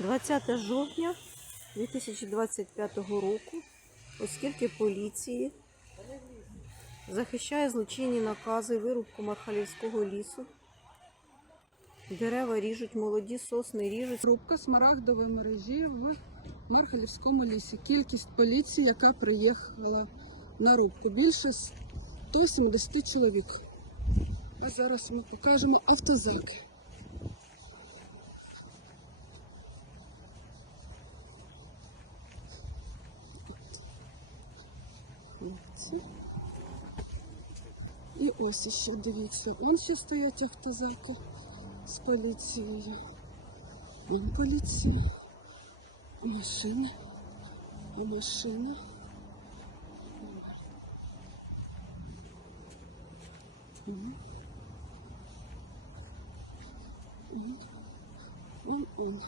20 жовтня 2025 року, оскільки поліції захищає злочинні накази вирубку Мархалівського лісу. Дерева ріжуть, молоді сосни ріжуть. Рубка смарагдової мережі в Мархалівському лісі. Кількість поліції, яка приїхала на рубку, більше 170 чоловік. А зараз ми покажемо автозаки. Це. І ось іще дивіться, вон ще стоять автозаки з поліцією. Вон поліція. Машина. А машина. Мгм. Вон он.